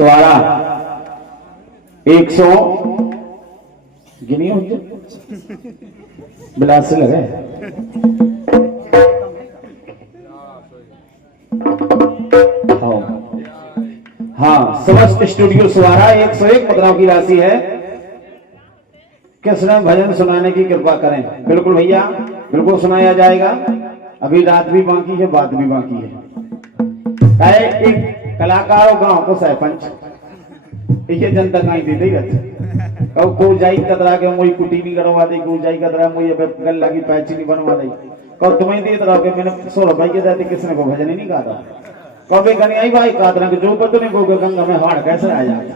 सवारा 100 गिनी होती बिलास से लगे हाँ समस्त स्टूडियो सवारा 101 मुद्राओं की राशि है। कृष्ण भजन सुनाने की कृपा करें। बिल्कुल भैया बिल्कुल सुनाया जाएगा। अभी रात भी बाकी है बात भी बाकी है। एक कलाकार गांव को सरपंच ये जनता कहीं दे देगा कब को जाई कतरा के मोई कुटी नहीं करवा दे को जाई कतरा मोई गल लगी पैची नहीं बनवा दे कब तुम्हें दे तरह के मैंने 100 रुपए के जाते किसने को भजन ही नहीं गाता कभी कहीं आई भाई कातरा के जो पता नहीं को गंगा में हाड़ कैसे आ जाता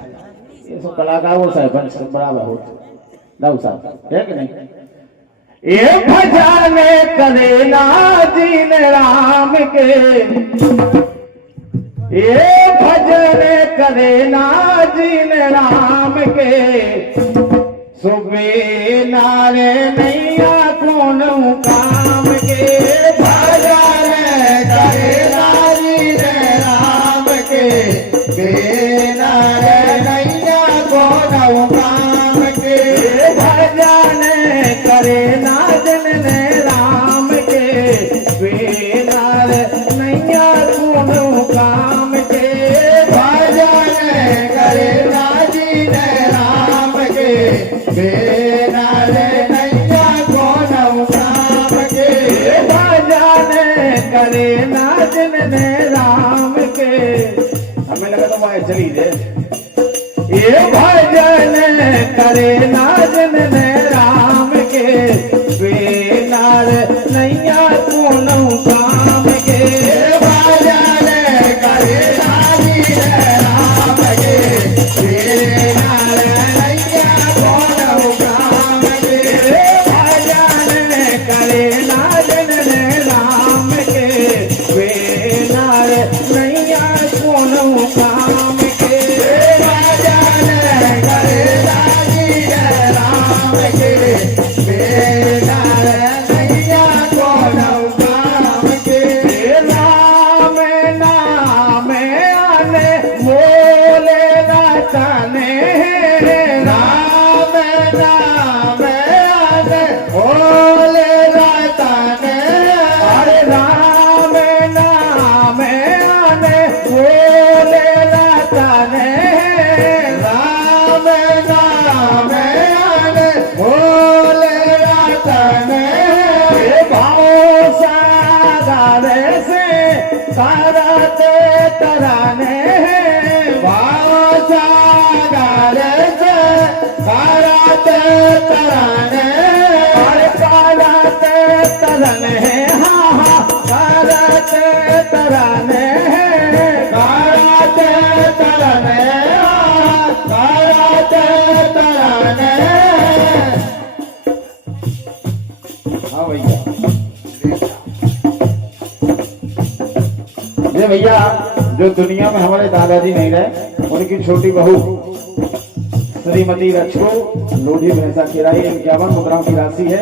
ये सब कलाकार वो सरपंच बराबर हो दाऊ साहब है कि नहीं। ये भजन करे ना जीन राम के ये भजन करे ना जीन राम के सुबह नारे नैया कौन काम के भजन करे ना जीन राम के नारे नैया कौन काम के भजन करे ना जीन राम के नारे नैया कौन काम करे नाजन राम के हमें लगा तो वह चली दे ये भजन करे नाजन राम के वे नार नैया कौन काम के भजन करे नाजन राम के वे नार नैया कौन काम के भजन करे नाजन राम के वे नार नैया कौन काम के भजन करे राम के वे नार नैया कौन काम के राम नाम आने बोले रतने राम नाम आने बोले रतने अरे राम नाम आने बोले रतने राम नाम आने बोले रतने भाव सागर से करते तराने भाव सागर से करते तराने अरे करते तराने हाँ हाँ करते तराने करते तराने करते तराने हाँ भैया ये भैया जो दुनिया में हमारे दादाजी नहीं रहे उनकी छोटी बहू श्रीमती रचको लोधी भैंसा खिलाई 51 मुद्राओं की राशि है।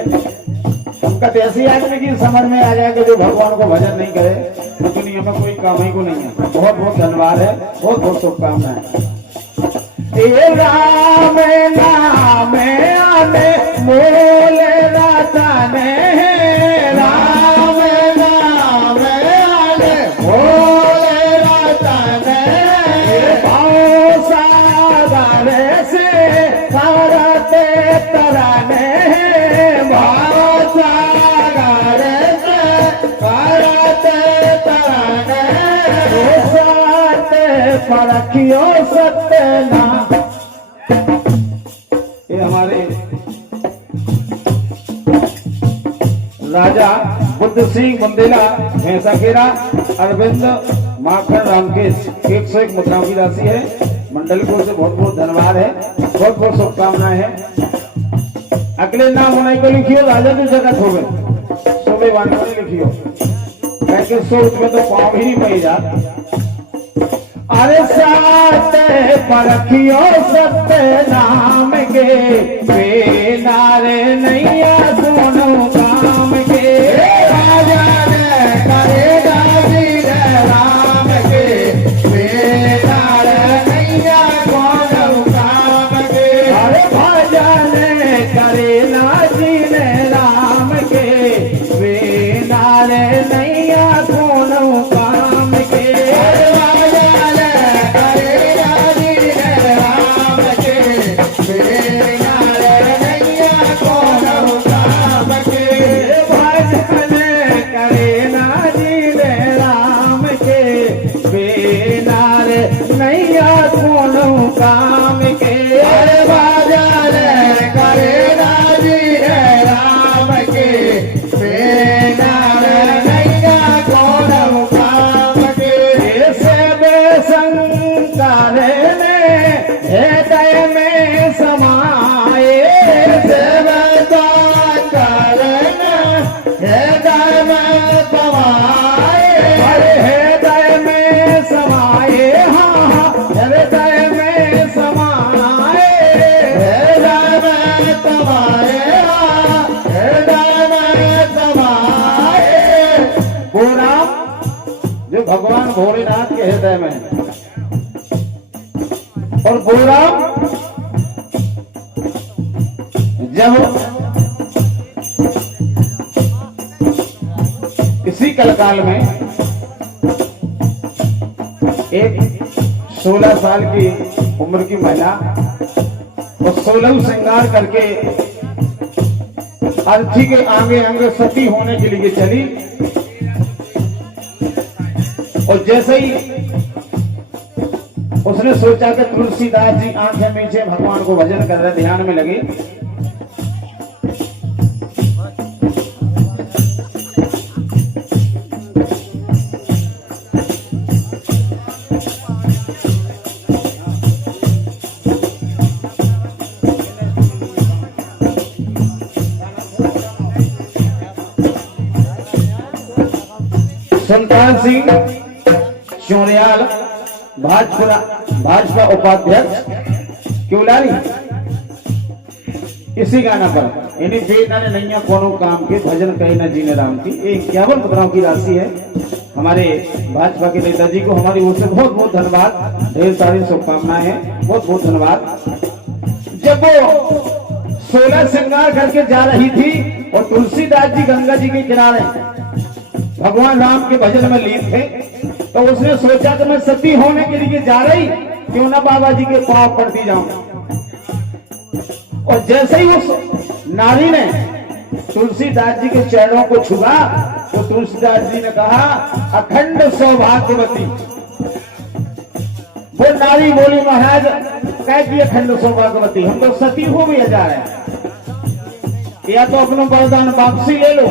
उनका ऐसी आदमी की समझ में आ जाए कि जो भगवान को भजन नहीं करे तो दुनिया में कोई काम ही को नहीं है। बहुत बहुत धन्यवाद है बहुत बहुत शुभकामनाएं। राम नाम आने मोले रतने राम नाम आने मोले रतने भाव सागर से करते तराने भाव सागर से करते तराने सत्य परखियो सत्य ना ये हमारे राजा बुद्ध सिंह बुंदेला भैंसा खेरा अरविंद माखन रामकेश 101 मुद्राओं की राशि है। मंडल को से बहुत बहुत धन्यवाद है बहुत बहुत शुभकामनाएं हैं। अगले नाम होने को लिखियो राजा की जगत हो गए सुबह वाले को लिखियो कैसे सोच में तो पाँव ही नहीं पई जात अरे सत्य परखियो सत्य नाम के वे नारे नैया कौन काम के राजा ने करे राम के वे नारे नैया काम के, अरे बाजार करे राजी है राम के, बेना नैया कौन काम के, सब संसार ने हृदय में समाए, सब संसार ने हृदय में समाए, अरे हृदय में समाए, हाँ हृदय में समाए, हृदय में समाए, हाँ हृदय में समाए। वो राम जो भगवान भोलेनाथ के हृदय में है, और वो राम जब इसी कलकाल में एक 16 साल की उम्र की महिला और 16 श्रृंगार करके अर्थी के आगे आगे सती होने के लिए चली, और जैसे ही उसने सोचा कि तुलसीदास जी आंखें मीचे भगवान को भजन कर रहे, ध्यान में लगे, सुल्तान सिंह चौरियाल भाजपा उपाध्यक्ष क्योलारी इसी गाना पर इन्हीं बेटा ने नैया कोनो काम के भजन कहे न जीने राम की 51 मुद्राओं की राशि है। हमारे भाजपा के नेताजी को हमारी ओर से बहुत बहुत धन्यवाद, ढेर सारी शुभकामनाएं हैं, बहुत बहुत धन्यवाद। जब वो 16 श्रृंगार करके जा रही थी और तुलसीदास जी गंगा जी के किनारे भगवान राम के भजन में लीन थे, तो उसने सोचा कि मैं सती होने के लिए जा रही, क्यों ना बाबा जी के पांव पड़ती जाऊं। और जैसे ही उस नारी ने तुलसीदास जी के चरणों को छुआ, तो तुलसीदास जी ने कहा अखंड सौभाग्यवती। वो नारी बोली महाराज कह की अखंड सौभाग्यवती, हम तो सती हो भी जा रहे हैं, या तो अपना वरदान वापसी ले लो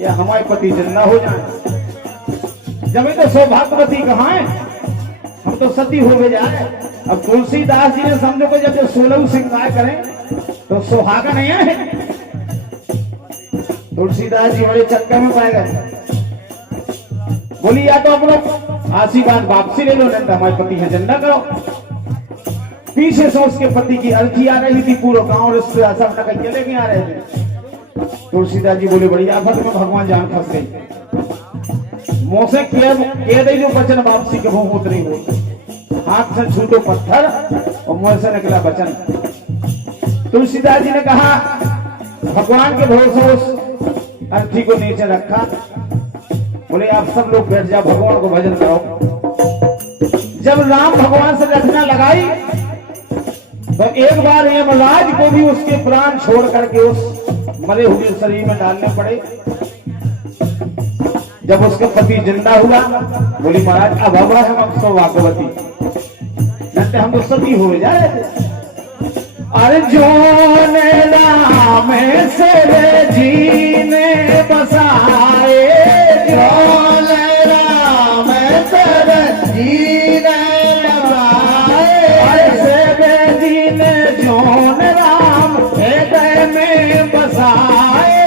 या हमारे पति जिंदा हो जाए। जब तो सौभाग्यवती कहाँ है, हम तो सती हो गए जा रहे। अब तुलसीदास जी ने समझो को जब 16 श्रृंगार करें तो सुहागा नहीं है। तुलसीदास जी बड़े चक्कर में पाए गए, बोली या तो अपना आशीर्वाद वापसी ले लो, नहीं तो हमारे पति है जिंदा करो। पीछे से उसके पति की अर्थी आ रही थी, पूरा गांव रिश्तेदार सब अकेले भी आ रहे थे। तुलसीदास जी बोले बड़ी आफत में भगवान जान फंस गई, मुंह से कह दे जो वचन वापसी के मुंह उतरी हो, हाथ से छूटो पत्थर और मुंह से निकला वचन। तुलसीदास जी ने कहा भगवान के भरोसे उस अर्थी को नीचे रखा, बोले आप सब लोग बैठ जाओ, भगवान को भजन करो। जब राम भगवान से रचना लगाई तो एक बार यमराज को भी उसके प्राण छोड़ करके उस मरे हुए शरीर में डालने पड़े। जब उसका पति जिंदा हुआ, बोली महाराज अब है हम सौभाग्यवती, नहीं हम तो सती हो जा रहे थे। अरे जोन राम से जीने बसाए, जोन राम से जीने बसाए, ऐसे जीने जोन राम हृदय में बसाए,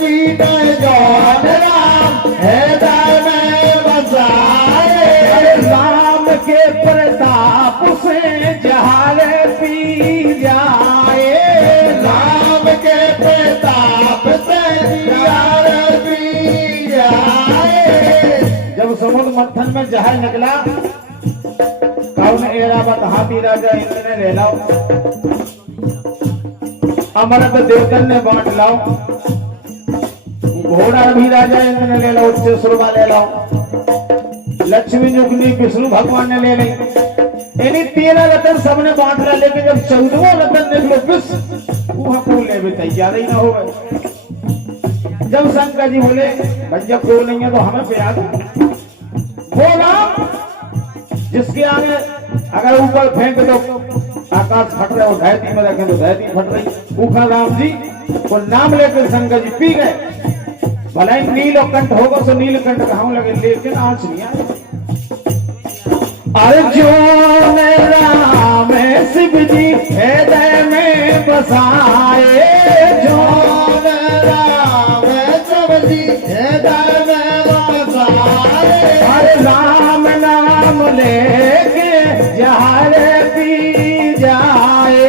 जीने जोन राम हृदय में बसाए, राम के प्रताप से जहार पी जाए, राम के प्रताप से जहार पी जाए। जब समुद्र मंथन में जहर निकला, कौन एरावत हाथी राजा इंद्र ने ले लाओ, अमरत देवतन ने बांट लाओ, घोड़ा भी राजा इंद्र ने ले लो, उच्च सुरवा ले लो, लक्ष्मी जुगनी विष्णु भगवान ने ले ली, यानी 13 रतन सबने बांट लिया। लेकिन जब 14वां रतन निकलो विष वहां को ले भी तैयार ही ना हो गए। जब शंकर जी बोले भैया को नहीं है तो हमें पे आ गए, बोला जिसके आगे अगर ऊपर फेंक दो आकाश फट रहे हो, धरती में रखें तो धरती फट रही। उखा राम जी वो नाम लेकर शंकर जी पी गए। भला ही नीलकंठ होगा तो नीलकंठ कहाँ लगे, लेकिन आंच नहीं आए। अर्जुन राम शिव जी हृदय में बसाए, जो राम शिव जी हृदय में बसाए। हरे राम नाम लेके जहर पी जाए,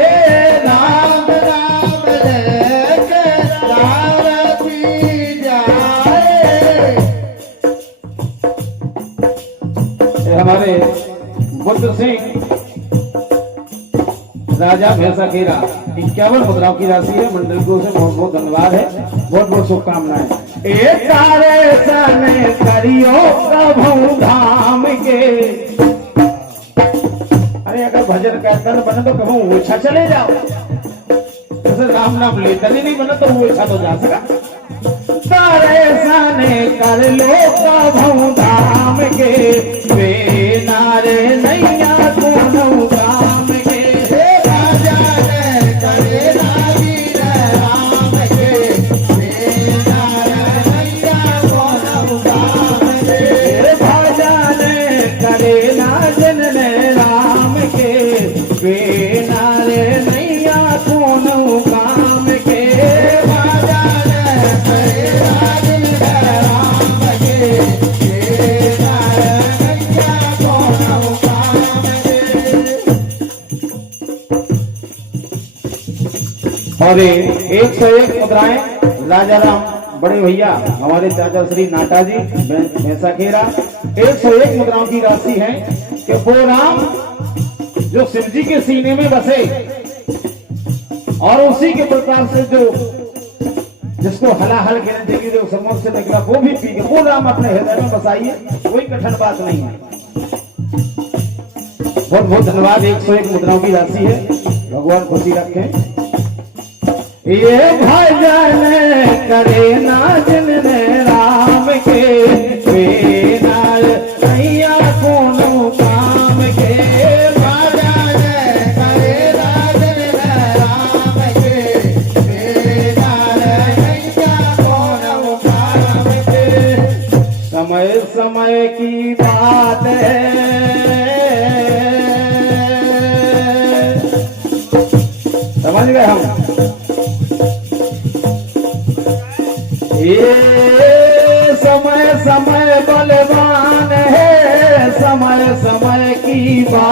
राम नाम लेके जहर पी जाए। हमारे बुद्ध सिंह राजा भैंसाखेरा 51 मुद्राओं की राशि है। मंडल को से बहुत बहुत धन्यवाद है, बहुत बहुत शुभकामनाएं। एक तारे सन करियो प्रभु धाम के। अरे अगर भजन कीर्तन बने तो कहूँ ओछा चले जाओ, जैसे राम नाम लेते नहीं बना तो वो ओछा तो जा सका। तारे सन कर लो प्रभु धाम के, वे नारे नैया दोनों काम के। राजा ने करे रावीर राम के, वे नारे नैया दोनों काम के। राजा ने करे नाजन ने राम के, वे नारे नैया दोनों काम के। राजा ने करे राजन राम के, वे नारे नैया दोनों काम के। और 101 मुद्राएं राजा राम बड़े भैया हमारे चाचा श्री नाटा जी भैंसाखेरा 101 मुद्राओं की राशि है कि वो राम जो शिव जी के सीने में बसे और उसी के प्रकार से जो जिसको हलाहल कहने चाहिए जो समुद्र से निकला वो भी पी गए, वो राम अपने हृदय में बसाइए, कोई कठिन बात नहीं है। बहुत बहुत धन्यवाद। 101 मुद्राओं की राशि है, भगवान खुशी रखें। ये भजन करे नाजन राम के, वे नार नैया कोनो काम के। भजन करे नाजन राम के, वे नार नैया कोनो काम के। समय समय की बात है, समझ गए हम। ये समय समय बलवान है, समय समय की बात